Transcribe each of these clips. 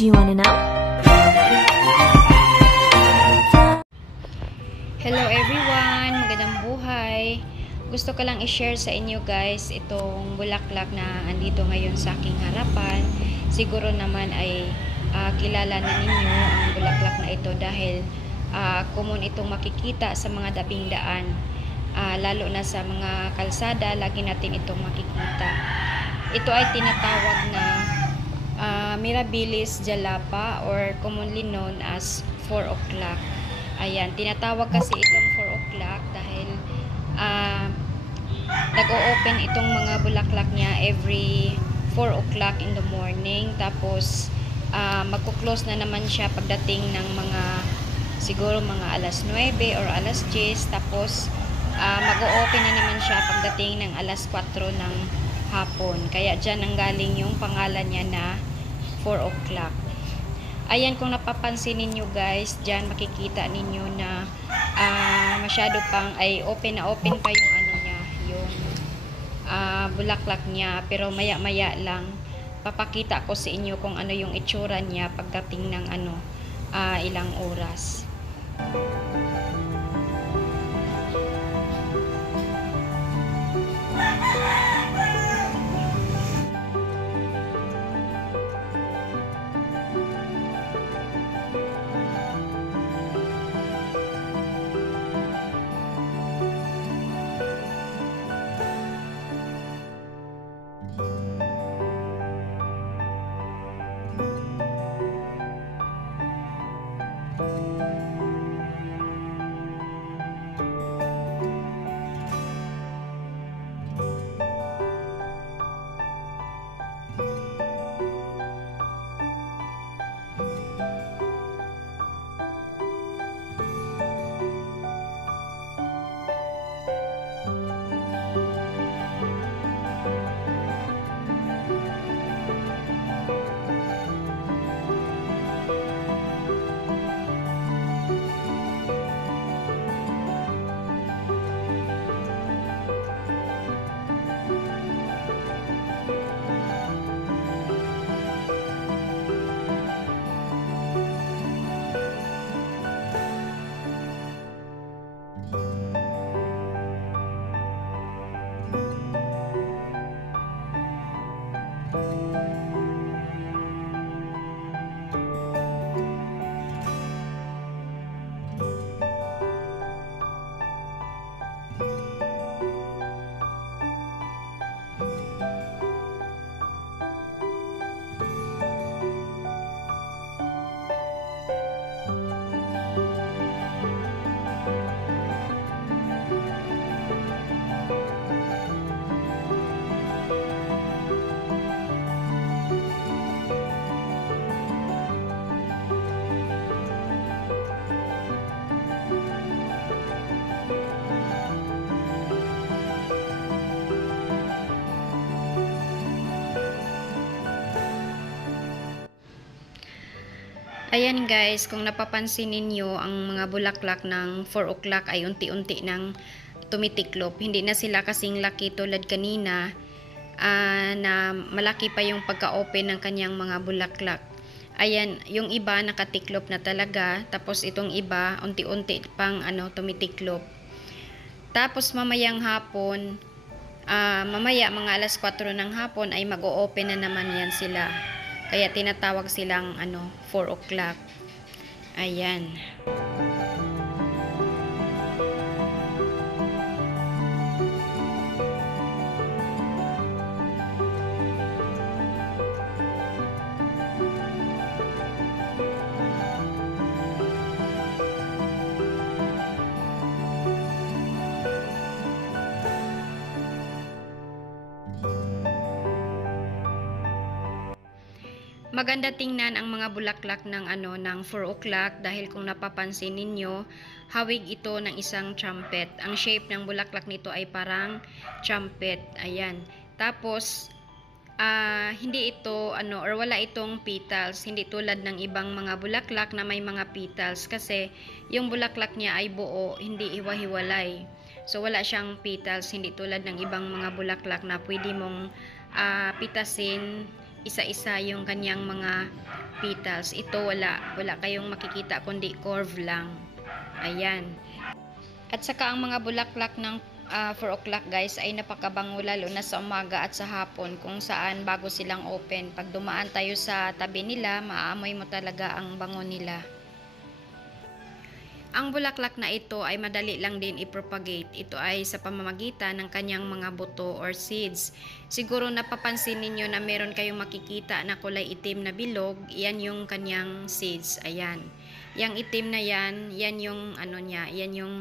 Do you wanna know? Hello everyone! Magandang buhay! Gusto ko lang i-share sa inyo guys itong bulaklak na andito ngayon sa aking harapan. Siguro naman ay kilala na ninyo ang bulaklak na ito dahil common itong makikita sa mga tabing daan. Lalo na sa mga kalsada, lagi natin itong makikita. Ito ay tinatawag na Mirabilis jalapa or commonly known as 4 o'clock. Ayan, tinatawag kasi itong 4 o'clock dahil nag-o-open itong mga bulaklak niya every 4 o'clock in the morning. Tapos, magko-close na naman siya pagdating ng mga, siguro mga alas 9 or alas 10. Tapos, mag-o-open na naman siya pagdating ng alas 4 ng hapon. Kaya dyan ang galing yung pangalan niya na 4 o'clock. Ayan, kung napapansin ninyo guys, dyan makikita ninyo na masyado pang ay open na open pa yung ano niya, yung bulaklak niya, pero maya maya lang papakita ko sa inyo kung ano yung itsura niya pagdating ng ilang oras. Ayan guys, kung napapansin ninyo, ang mga bulaklak ng 4 o'clock ay unti-unti nang tumitiklop. Hindi na sila kasing laki tulad kanina na malaki pa yung pagka-open ng kanyang mga bulaklak. Ayan, yung iba nakatiklop na talaga, tapos itong iba unti-unti pang tumitiklop. Tapos mamayang hapon, mamaya mga alas 4 ng hapon ay mag-o-open na naman yan sila. Kaya tinatawag silang 4 o'clock. Ayan. Maganda tingnan ang mga bulaklak ng 4 o'clock dahil kung napapansin ninyo, hawig ito ng isang trumpet. Ang shape ng bulaklak nito ay parang trumpet. Ayan. Tapos hindi ito or wala itong petals, hindi tulad ng ibang mga bulaklak na may mga petals kasi yung bulaklak niya ay buo, hindi iwa-hiwalay. So wala siyang petals, hindi tulad ng ibang mga bulaklak na pwede mong pitasin isa-isa yung kanyang mga petals. Ito wala kayong makikita kundi curve lang. Ayan. At saka ang mga bulaklak ng 4 o'clock guys ay napakabango lalo na sa umaga at sa hapon kung saan bago silang open. Pag dumaan tayo sa tabi nila, maaamoy mo talaga ang bango nila. Ang bulaklak na ito ay madali lang din i-propagate. Ito ay sa pamamagitan ng kanyang mga buto or seeds. Siguro napapansin ninyo na meron kayong makikita na kulay itim na bilog. Yan yung kanyang seeds. Ayan. Yang itim na yan yung ano niya, yan yung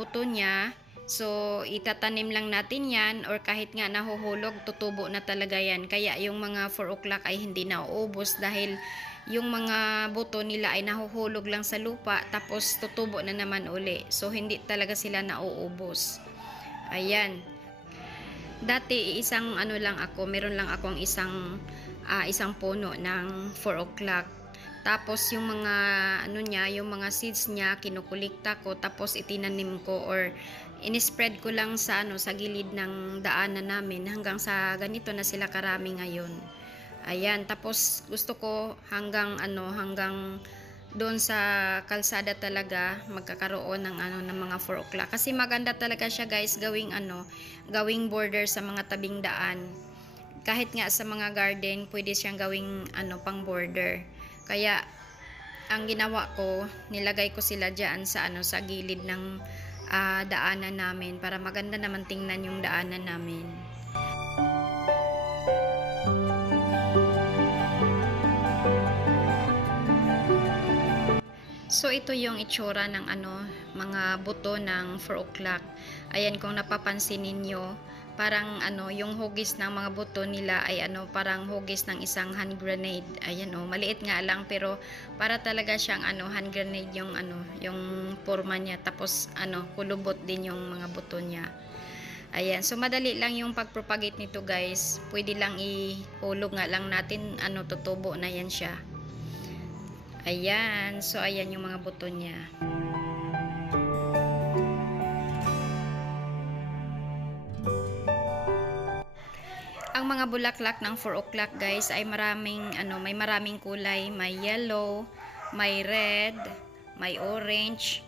buto niya. So, itatanim lang natin yan or kahit nga nahuhulog, tutubo na talaga yan. Kaya yung mga 4 o'clock ay hindi nauubos dahil yung mga buto nila ay nahuhulog lang sa lupa tapos tutubo na naman uli. So, hindi talaga sila nauubos. Ayan. Dati, meron lang akong isang puno ng 4 o'clock. Tapos yung mga yung mga seeds niya kinukulikta ko tapos itinanim ko or inispread ko lang sa sa gilid ng daanan namin hanggang sa ganito na sila karami ngayon. Ayan, tapos gusto ko hanggang doon sa kalsada talaga magkakaroon ng mga 4 o'clock kasi maganda talaga siya guys gawing border sa mga tabing daan. Kahit nga sa mga garden pwede siyang gawing pang border. Kaya ang ginawa ko, nilagay ko sila diyan sa gilid ng daanan namin para maganda naman tingnan yung daanan namin. So ito yung itsura ng mga buto ng 4 o'clock. Ayan, kung napapansin ninyo, parang yung hugis ng mga buto nila ay parang hugis ng isang hand grenade. Ayan maliit nga lang pero para talaga siyang hand grenade yung yung forma niya. Tapos kulubot din yung mga buto niya. Ayan, so madali lang yung pagpropagate nito guys. Pwede lang ihulog nga lang natin tutubo na yan siya. Ayan, so ayan yung mga buto niya. Ang mga bulaklak ng 4 o'clock guys ay may maraming kulay. May yellow, may red, may orange,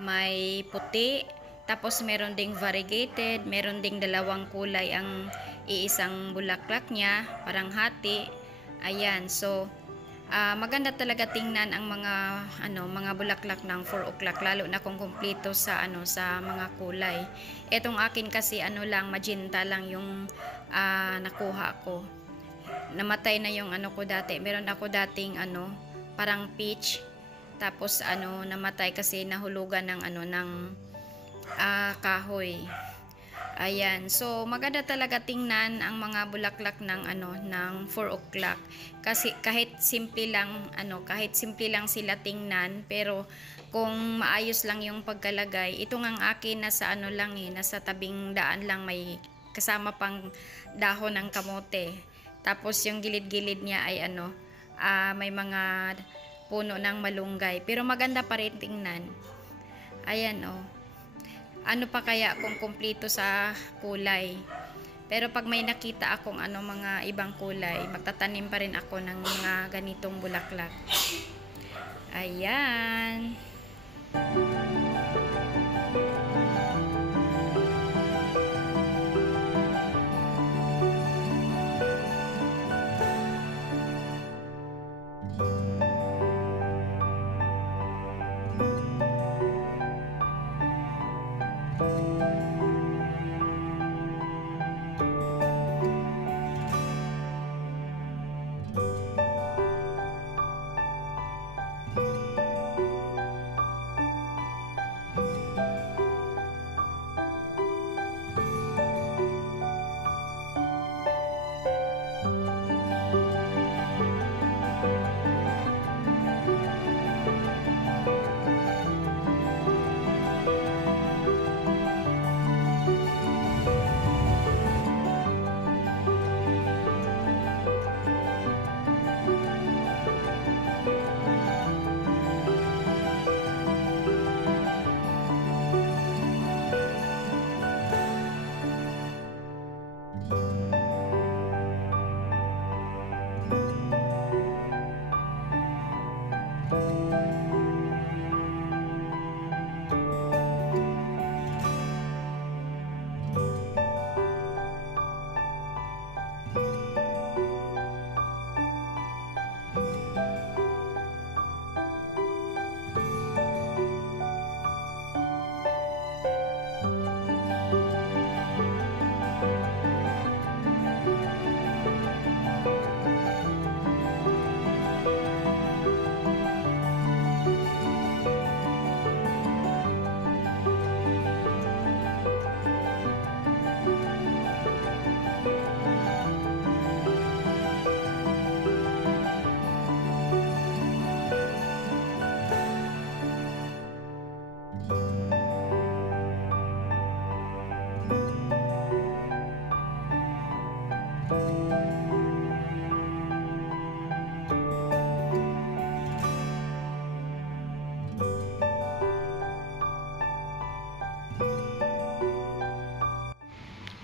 may puti. Tapos meron ding variegated, meron ding dalawang kulay ang iisang bulaklak niya, parang hati. Ayan, so maganda talaga tingnan ang mga bulaklak ng 4 o'clock lalo na kung kumpleto sa mga kulay. Etong akin kasi lang magenta lang yung nakuha ko. Namatay na yung ko dati. Meron ako dating parang peach. Tapos namatay kasi nahulugan ng ng kahoy. Ayan, so maganda talaga tingnan ang mga bulaklak ng ng 4 o'clock kasi kahit simple lang sila tingnan pero kung maayos lang yung pagkalagay. Ito ng akin nasa nasa tabing daan lang, may kasama pang dahon ng kamote. Tapos yung gilid-gilid niya ay may mga puno ng malunggay pero maganda pa rin tingnan. Ayan ano pa kaya kung kumpleto sa kulay. Pero pag may nakita akong mga ibang kulay, magtatanim pa rin ako ng mga ganitong bulaklak. Ayan.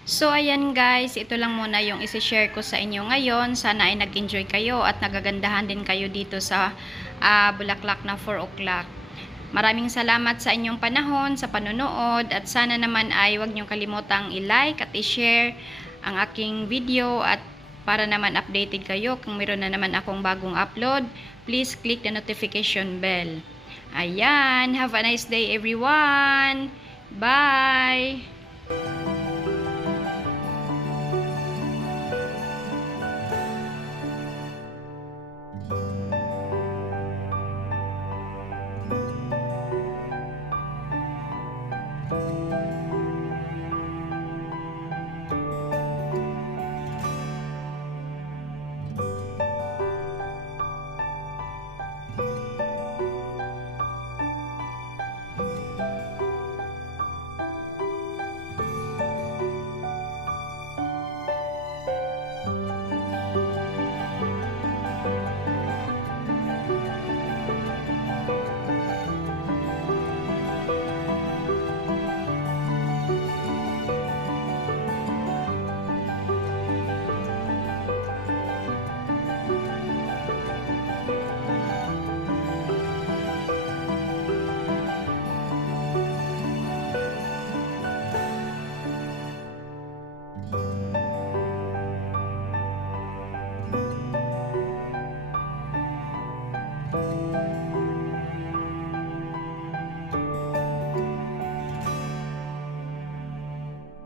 So, ayan guys, ito lang muna yung isi-share ko sa inyo ngayon. Sana ay nag-enjoy kayo at nagagandahan din kayo dito sa Bulaklak na 4 o'clock. Maraming salamat sa inyong panahon, sa panonood, at sana naman ay huwag niyong kalimutang i-like at i-share ang aking video, at para naman updated kayo kung meron na naman akong bagong upload, please click the notification bell. Ayan, have a nice day everyone! Bye!